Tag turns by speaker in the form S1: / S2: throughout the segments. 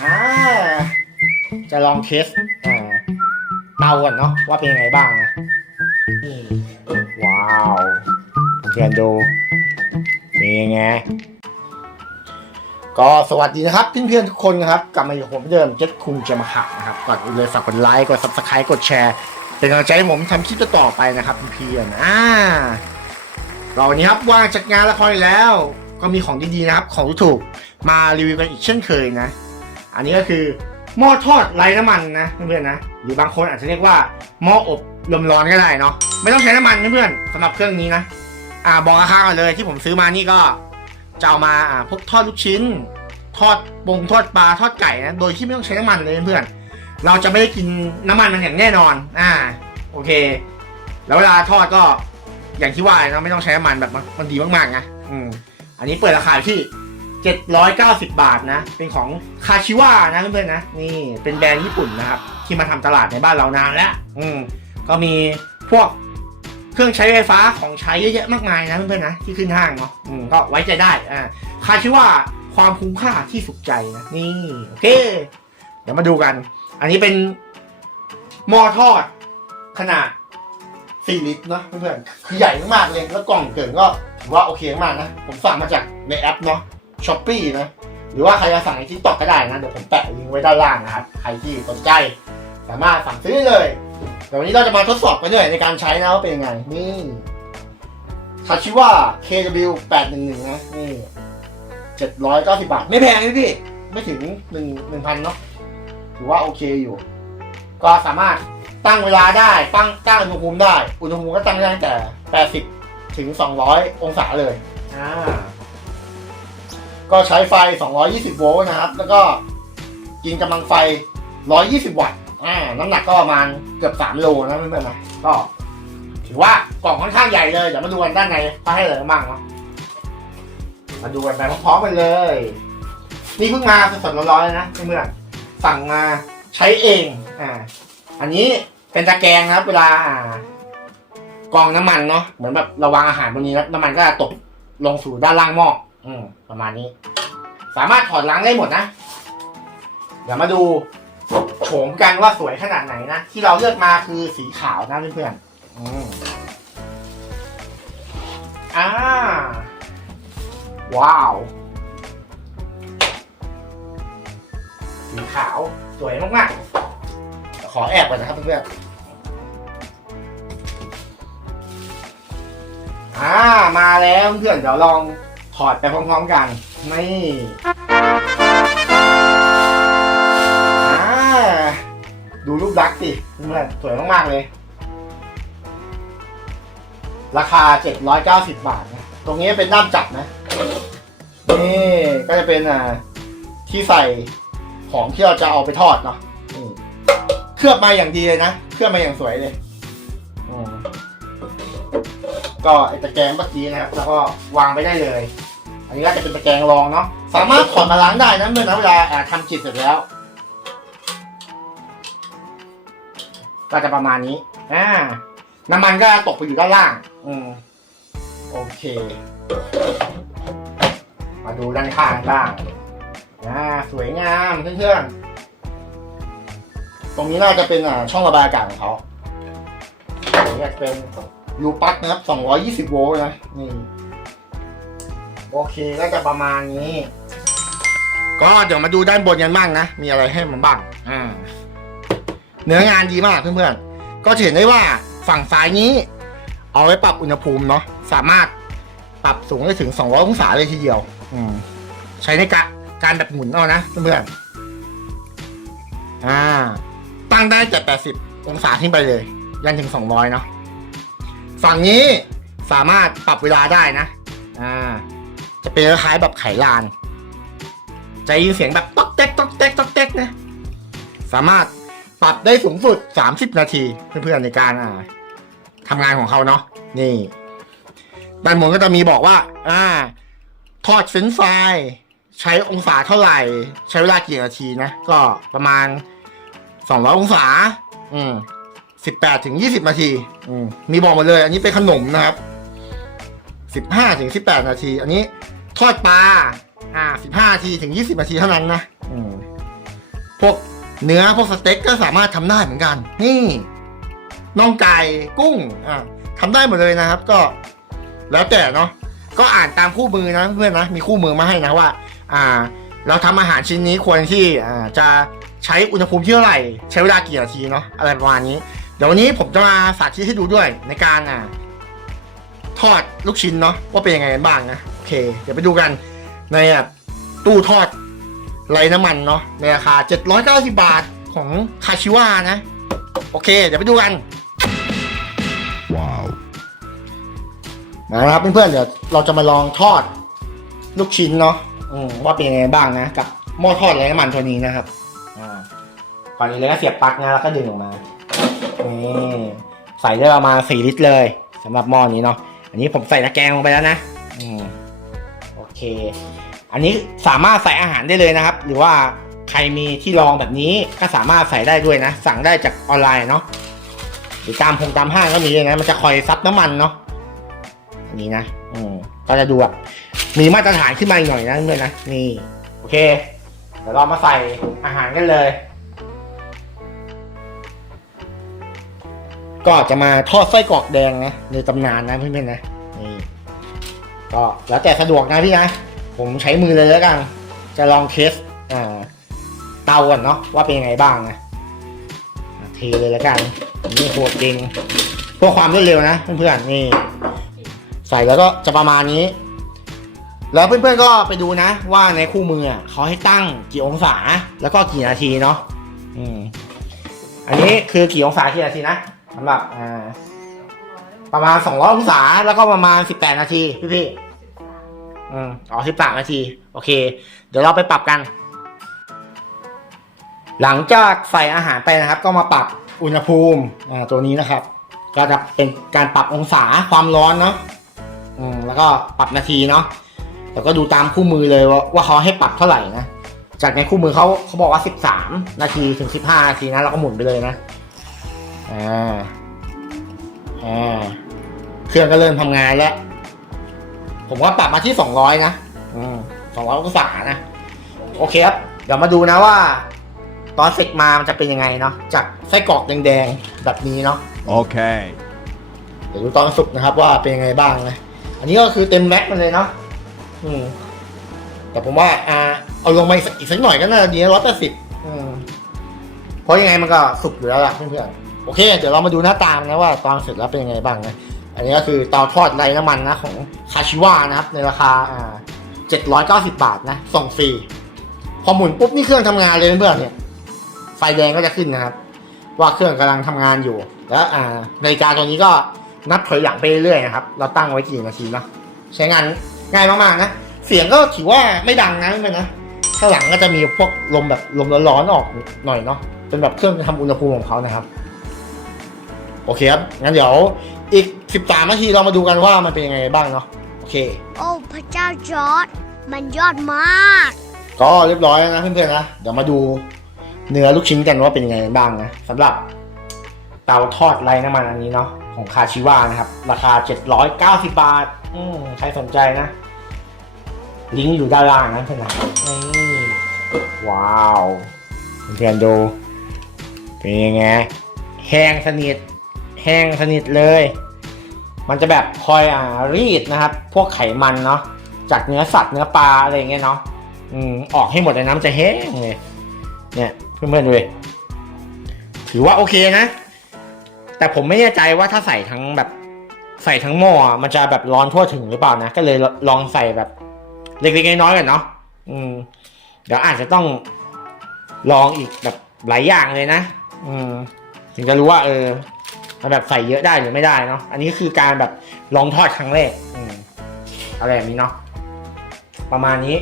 S1: อ่าจะลองเทสอ่าเตาก่อนเนาะว่าเป็นยังไงบ้างนะว้าวเพื่อนๆดูเป็นยังไงก็สวัสดีนะครับเพื่อนๆทุกคนนะครับกลับมาอยู่กับผมเดิมเจ็ดคุงเจมาหักนะครับก่อนอื่นเลยฝากกดไลค์กด subscribe กดแชร์เป็นกำลังใจให้ผมทำคลิปต่อไปนะครับเพื่อนๆอ่าเรานนี้ครับว่างจากงานละครแล้ว ก็มีของดีๆนะครับ ของถูกๆมารีวิวกันอีกเช่นเคยนะ อันนี้ก็คือหม้อทอดไร้น้ำมันนะเพื่อนๆนะหรือบางคนอาจจะเรียกว่าหม้ออบลมร้อนก็ได้เนาะไม่ต้องใช้น้ำมันเพื่อนๆสำหรับเครื่องนี้นะอ่าบอกราคาก่อนเลยที่ผมซื้อมานี่ก็จะเอามาอ่าพวกทอดลูกชิ้น ทอดปงทอดปลาทอดไก่นะโดยที่ไม่ต้องใช้น้ำมันเลยเพื่อนๆเราจะไม่ได้กินน้ำมันมันอย่างแน่นอนอ่าโอเค แล้วเวลาทอดก็อย่างที่ว่านะไม่ต้องใช้น้ำมันแบบมันมันดีมากๆนะอืม อันนี้เปิดราคาที่ 790 บาทนะ เป็นของคาชิวะนะเพื่อนๆนะ นี่เป็นแบรนด์ญี่ปุ่นนะครับ ที่มาทำตลาดในบ้านเรานานแล้ว อืมก็มีพวกเครื่องใช้ไฟฟ้าของใช้เยอะแยะมากมายนะเพื่อนๆนะ ที่ขึ้นห้างเนาะอืมก็ไว้ใจได้อ่าคาชิวะความคุ้มค่าที่สุขใจนะ นี่โอเค เดี๋ยวมาดูกัน อันนี้เป็นหม้อทอดขนาด 4 ลิตรเนอะเพื่อนๆคือใหญ่มากๆเลย แล้วกล่องเกินก็ ว่าโอเคมากนะ ผมสั่งมาจากในแอปเนาะช้อปปี้นะ หรือว่าใครจะสั่งในที่ตอกก็ได้นะ เดี๋ยวผมแปะลิงก์ไว้ด้านล่างนะครับ ใครที่สนใจ สามารถสั่งซื้อเลยเดี๋ยววันนี้เราจะมาทดสอบกันด้วยในการใช้นะว่าเป็นยังไง นี่คาชิว่า KW 811นะ นี่ 790 บาท ไม่แพงเลยพี่ ไม่ถึง1 1,000เนาะถือว่าโอเคอยู่ ก็สามารถตั้งเวลาได้ ตั้งตั้งอุณหภูมิได้ อุณหภูมิก็ตั้งได้ตั้งแต่ 80 ถึง 200 องศาเลยอ่าก็ใช้ไฟ 220 โวลต์นะครับ แล้วก็กินกำลังไฟ 120 วัตต์อ่าน้ำหนักก็ประมาณเกือบ 3 โลนะเพื่อนๆนะก็ถือว่ากล่องค่อนข้างใหญ่เลย เดี๋ยวมาดูกันด้านในเขาให้อะไรบ้างเนาะมาดูกันไปพร้อมๆกันเลย นี่เพิ่งมาสดๆร้อนๆเลยนะเพื่อนๆสั่งมาใช้เอง อ่า อันนี้เป็นตะแกรงนะครับ เวลาอ่า กองน้ำมันเนาะเหมือนแบบเระวางอาหารตรงนี้แล้วน้ำมันก็จะตกลงสู่ด้านล่างหม้ออืมประมาณนี้ สามารถถอดล้างได้หมดนะ เดี๋ยวมาดูโฉมกันว่าสวยขนาดไหนนะ ที่เราเลือกมาคือสีขาวนะเพื่อนๆอืมอ่า ว้าว สีขาว สวยมากๆขอแอบก่อนนะครับเพื่อนๆ อ่ามาแล้วเพื่อนเดี๋ยวลองถอดไปพร้อมๆกัน นี่อ่าดูรูปลักษณ์สิเพื่อนสวยมากๆเลย ราคา 790 บาทนะตรงนี้เป็นด้ามจับนะ นี่ก็จะเป็นอ่าที่ใส่ของที่เราจะเอาไปทอดเนาะเคลือบมาอย่างดีเลยนะ เคลือบมาอย่างสวยเลย ก็ไอตะแกรงเมื่อกี้นะครับ แล้วก็วางไปได้เลย อันนี้ก็จะเป็นตะแกรงรองเนาะสามารถถอดมาล้างได้นะเมื่อนะเวลาอ่าทำจิตเสร็จแล้ว ก็จะประมาณนี้อ่าน้ำมันก็ตกไปอยู่ด้านล่าง อืมโอเค มาดูด้านข้างบ้างอ่าสวยงามเพื่อนๆ ตรงนี้น่าจะเป็นอ่าช่องระบายอากาศของเขาตรงนี้จะเป็น รูปลั๊กนะครับ 220 โวลต์นะนี่โอเคก็จะประมาณนี้ ก็เดี๋ยวมาดูด้านบนกันบ้างนะ มีอะไรให้มันบ้างอ่าเนื้องานดีมากเพื่อนๆ ก็จะเห็นได้ว่าฝั่งซ้ายนี้ เอาไว้ปรับอุณหภูมิเนาะสามารถปรับสูงได้ถึง 200 องศาเลยทีเดียว อืมใช้ในกะการแบบหมุนเอานะเพื่อนๆอ่า ตั้งได้จาก80 องศาขึ้นไปเลย ยันถึง 200 เนาะ ฝั่งนี้สามารถปรับเวลาได้นะ อ่า จะเป็นคล้ายแบบไขลาน จะยินเสียงแบบต๊อกแต๊กต๊อกแต๊กต๊อกแต๊กนะ สามารถปรับได้สูงสุด 30 นาที เพื่อนๆในการอ่าทำงานของเขาเนาะ นี่ ด้านบนก็จะมีบอกว่า อ่า ทอดเฟรนช์ฟรายใช้องศาเท่าไหร่ ใช้เวลากี่นาทีนะ ก็ประมาณ 200 องศา อืม 18ถึง20นาที อืมมีบอกหมาเลย อันนี้เป็นขนมนะครับ15ถึง18นาที อันนี้ทอดปลาอ่าสิบห้านาทีถึงยี่สิบนาทีเท่านั้นนะอืมพวกเนื้อพวกสเต็กก็สามารถทำได้เหมือนกัน นี่น่องไก่กุ้งอ่าทำได้หมดเลยนะครับ ก็ แล้วแต่เนาะก็อ่านตามคู่มือนะเพื่อนนะมีคู่มือมาให้นะว่า อ่า เราทำอาหารชิ้นนี้ควรที่อ่าจะใช้อุณหภูมิที่เท่าไหร่ ใช้เวลากี่นาทีเนาะอะไรประมาณนี้ เดี๋ยววันนี้ผมจะมาสาธิตให้ดูด้วยในการอ่าทอดลูกชิ้นเนาะว่าเป็นยังไงกันบ้างนะโอเค เดี๋ยวไปดูกันในอะตู้ทอดไร้น้ำมันเนาะในราคา 790 บาทของคาชิวานะ โอเค เดี๋ยวไปดูกัน
S2: Wow.
S1: นะครับเพื่อนๆเดี๋ยวเราจะมาลองทอดลูกชิ้นเนาะอืมว่าเป็นยังไงบ้างนะ กับหม้อทอดไร้น้ำมันตัวนี้นะครับอ่าก่อนอื่นเลยก็เสียบปลั๊กนะแล้วก็ดึงออกมา นี่ใส่ได้ประมาณ4ลิตรเลยสำหรับหม้อนี้เนาะอันนี้ผมใส่ตะแกรงลงไปแล้วนะอืมโอเค อันนี้สามารถใส่อาหารได้เลยนะครับ หรือว่าใครมีที่รองแบบนี้ก็สามารถใส่ได้ด้วยนะ สั่งได้จากออนไลน์เนาะหรือตามพงตามห้างก็มีเลยนะ มันจะคอยซับน้ำมันเนาะอันนี้นะ อืมก็จะดูแบบมีมาตรฐานขึ้นมาอีกหน่อยนะเพื่อนนะนี่ โอเค เดี๋ยวเรามาใส่อาหารกันเลย ก็จะมาทอดไส้กรอกแดงนะในตำนานนะเพื่อนๆนะนี่ก็แล้วแต่สะดวกนะพี่นะผมใช้มือเลยแล้วกัน จะลองเทสอ่าเตาก่อนเนาะว่าเป็นยังไงบ้างนะเทเลยแล้วกันนี่โคตรจริงเพื่อความรวดเร็วนะเพื่อนๆนี่ ใส่แล้วก็จะประมาณนี้ แล้วเพื่อนๆก็ไปดูนะ ว่าในคู่มือเขาให้ตั้งกี่องศาแล้วก็กี่นาทีเนาะอืมอันนี้คือกี่องศากี่นาทีนะ สำหรับอ่าประมาณ 200 องศา แล้วก็ประมาณ 18 นาที พี่พี่ๆอืมอ๋อ13นาที โอเค เดี๋ยวเราไปปรับกัน หลังจากใส่อาหารไปนะครับ ก็มาปรับอุณหภูมิอ่าตัวนี้นะครับ ก็จะเป็นการปรับองศาความร้อนเนาะอืมแล้วก็ปรับนาทีเนาะแล้วก็ดูตามคู่มือเลยว่าว่าเขาให้ปรับเท่าไหร่นะจากในคู่มือเขาเขาบอกว่า 13 นาทีถึง 15 นาทีนะเราก็หมุนไปเลยนะ อ่า อ่า เครื่องก็เริ่มทำงานแล้ว ผมก็ปรับมาที่200นะอืม200องศานะ โอเคครับ เดี๋ยวมาดูนะว่า ตอนเสร็จมา มันจะเป็นยังไงเนาะ จากไส้กรอกแดงๆแบบนี้เนาะ
S2: Okay.
S1: เดี๋ยวดูตอนสุกนะครับว่าเป็นยังไงบ้างนะ อันนี้ก็คือเต็มแม็กซ์มันเลยเนาะ อืม แต่ผมว่าอ่า เอาลงมาอีกสักอีกสักหน่อยก็น่าจะดีร้อยแปดสิบอืมเพราะยังไงมันก็สุกอยู่แล้วล่ะเพื่อนๆ โอเค เดี๋ยวเรามาดูหน้าตามนะว่าตอนเสร็จแล้วเป็นยังไงบ้างนะ อันนี้ก็คือเตาทอดไร้น้ำมันนะของคาชิวานะครับ ในราคาอ่าเจ็ดร้อยเก้าสิบาทนะส่งฟรี พอหมุนปุ๊บนี่เครื่องทำงานเลยเพื่อนเนี่ย ไฟแดงก็จะขึ้นนะครับ ว่าเครื่องกำลังทำงานอยู่ แล้วอ่านาฬิกาตัวนี้ก็นับถอยหลังไปเรื่อยๆนะครับ เราตั้งไว้กี่นาทีเนาะใช้งานง่ายมากๆนะ เสียงก็ถือว่าไม่ดังนะไม่เป็นนะ ข้างหลังก็จะมีพวกลมแบบลมร้อนๆออกหน่อยเนาะ เป็นแบบเครื่องทำอุณหภูมิของเขานะครับ โอเคครับ งั้นเดี๋ยวอีก 13 นาทีเรามาดูกันว่ามันเป็นยังไงบ้างเนาะ โอเค
S3: โอ้พระเจ้าจอร์ดมันยอดมาก
S1: ก็เรียบร้อยแล้วนะเพื่อนๆนะ เดี๋ยวมาดูเนื้อลูกชิ้นกันว่าเป็นยังไงบ้างนะสำหรับเตาทอดไร้น้ำมันอันนี้เนาะของคาชิวานะครับ ราคา 790 บาท อืมใครสนใจนะ ลิงก์อยู่ด้านล่างนะเพื่อนนะนี่ว้าวเพื่อนๆดูเป็นยังไงแห้งสนิทแห้งสนิทเลย มันจะแบบคอยอ่ารีดนะครับ พวกไขมันเนาะจากเนื้อสัตว์เนื้อปลาอะไรเงี้ยเนาะอืมออกให้หมดเลยน้ำจะแห้งเลยเนี่ยเพื่อนๆดูเลยถือว่าโอเคนะ แต่ผมไม่แน่ใจว่าถ้าใส่ทั้งแบบใส่ทั้งหม้อมันจะแบบร้อนทั่วถึงหรือเปล่านะ ก็เลยลองใส่แบบ เล็กๆน้อยๆกันเนาะอืม เดี๋ยวอาจจะต้องลองอีกแบบหลายอย่างเลยนะ อืม ถึงจะรู้ว่า เออ มันแบบใส่เยอะได้หรือไม่ได้เนาะ อันนี้คือการแบบลองทอดครั้งแรกอะไรแบบนี้เนาะ ประมาณนี้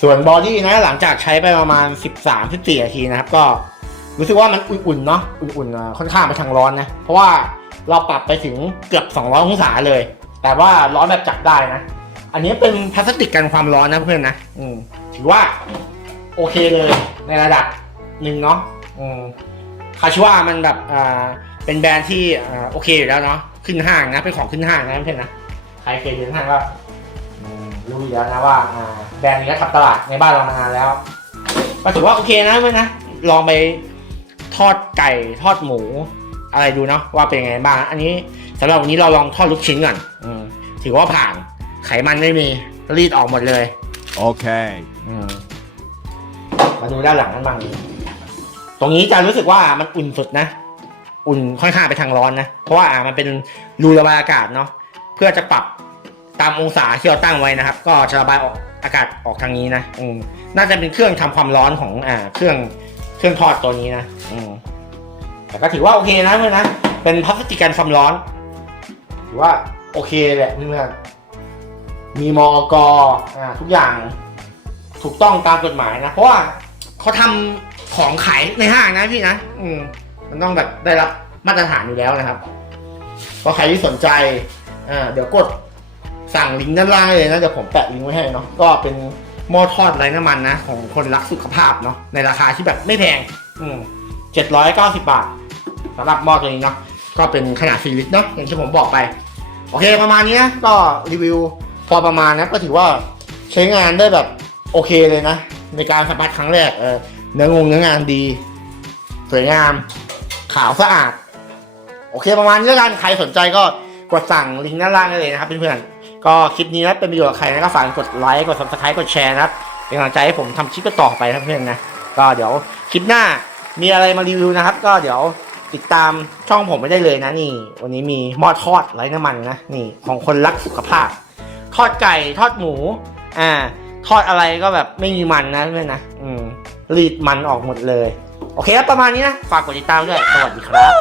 S1: ส่วนบอดี้นะ หลังจากใช้ไปประมาณ 13 14นาทีนะครับ ก็รู้สึกว่ามันอุ่นๆเนาะ อุ่นๆ ค่อนข้างไปทางร้อนนะ เพราะว่าเราปรับไปถึงเกือบ 200 องศาเลย แต่ว่าร้อนแบบจับได้นะ อันนี้เป็นพลาสติกกันความร้อนนะเพื่อนนะ อืม ถือว่าโอเคเลยในระดับหนึ่งเนาะ อืมคาชิว่ามันแบบอ่า เป็นแบรนด์ที่อ่าโอเคอยู่แล้วเนาะขึ้นห้างนะเป็นของขึ้นห้างนะเพื่อนนะใครเคยเดินห้างก็อืมรู้อยู่แล้วนะว่าอ่าแบรนด์นี้ก็ทำตลาดในบ้านเรามานานแล้วก็ถือว่าโอเคนะเพื่อนนะลองไปทอดไก่ทอดหมูอะไรดูเนาะว่าเป็นยังไงบ้าง อันนี้สำหรับวันนี้เราลองทอดลูกชิ้นก่อนอืมถือว่าผ่านไขมันไม่มีรีดออกหมดเลย
S2: Okay.
S1: อืมมาดูด้านหลังกันบ้างดีตรงนี้จะรู้สึกว่ามันอุ่นสุดนะ อุ่นค่อนข้างไปทางร้อนนะ เพราะว่ามันเป็นรูระบายอากาศเนาะเพื่อจะปรับตามองศาที่เราตั้งไว้นะครับ ก็จะระบายออกอากาศออกทางนี้นะอืมน่าจะเป็นเครื่องทำความร้อนของอ่าเครื่องเครื่องทอดตัวนี้นะอืมแต่ก็ถือว่าโอเคนะเพื่อนนะเป็นพลาสติกกันความร้อน ถือว่าโอเคแหละเพื่อนมีมอกอ่าทุกอย่างถูกต้องตามกฎหมายนะ เพราะว่าเขาทำของขายในห้างนะพี่นะ อืม มันต้องแบบได้รับมาตรฐานอยู่แล้วนะครับก็ใครที่สนใจอ่าเดี๋ยวกดสั่งลิงก์ด้านล่างเลยนะเดี๋ยวผมแปะลิงก์ไว้ให้เนาะก็เป็นหม้อทอดไร้น้ำมันนะ ของคนรักสุขภาพเนาะในราคาที่แบบไม่แพงอืมเจ็ดร้อยเก้าสิบบาทสำหรับหม้อตัวนี้เนาะก็เป็นขนาด4ลิตรเนาะอย่างที่ผมบอกไป โอเคประมาณนี้นะก็รีวิวพอประมาณนะก็ถือว่าใช้งานได้แบบโอเคเลยนะ ในการสัมผัสครั้งแรกเออเนื้องงเนื้องานดี สวยงามาวสะอาด โอเคประมาณนี้แล้วกันใครสนใจก็กดสั่งลิงก์ด้านล่างได้เลยนะครับเพื่อนๆก็คลิปนี้นะเป็นประโยชน์กับใครนะก็ฝากกดไลค์กด subscribe กดแชร์นะครับเป็นกำลังใจให้ผมทำคลิปต่อไปนะเพื่อนนะก็เดี๋ยวคลิปหน้ามีอะไรมารีวิวนะครับ ก็เดี๋ยวติดตามช่องผมไม่ได้เลยนะนี่ วันนี้มีหม้อทอดไร้น้ำมันนะนี่ของคนรักสุขภาพ ทอดไก่ทอดหมูอ่าทอดอะไรก็แบบไม่มีมันนะเพื่อนนะอืมรีดมันออกหมดเลย โอเคครับประมาณนี้นะ ฝากกดติดตามด้วย สวัสดีครับ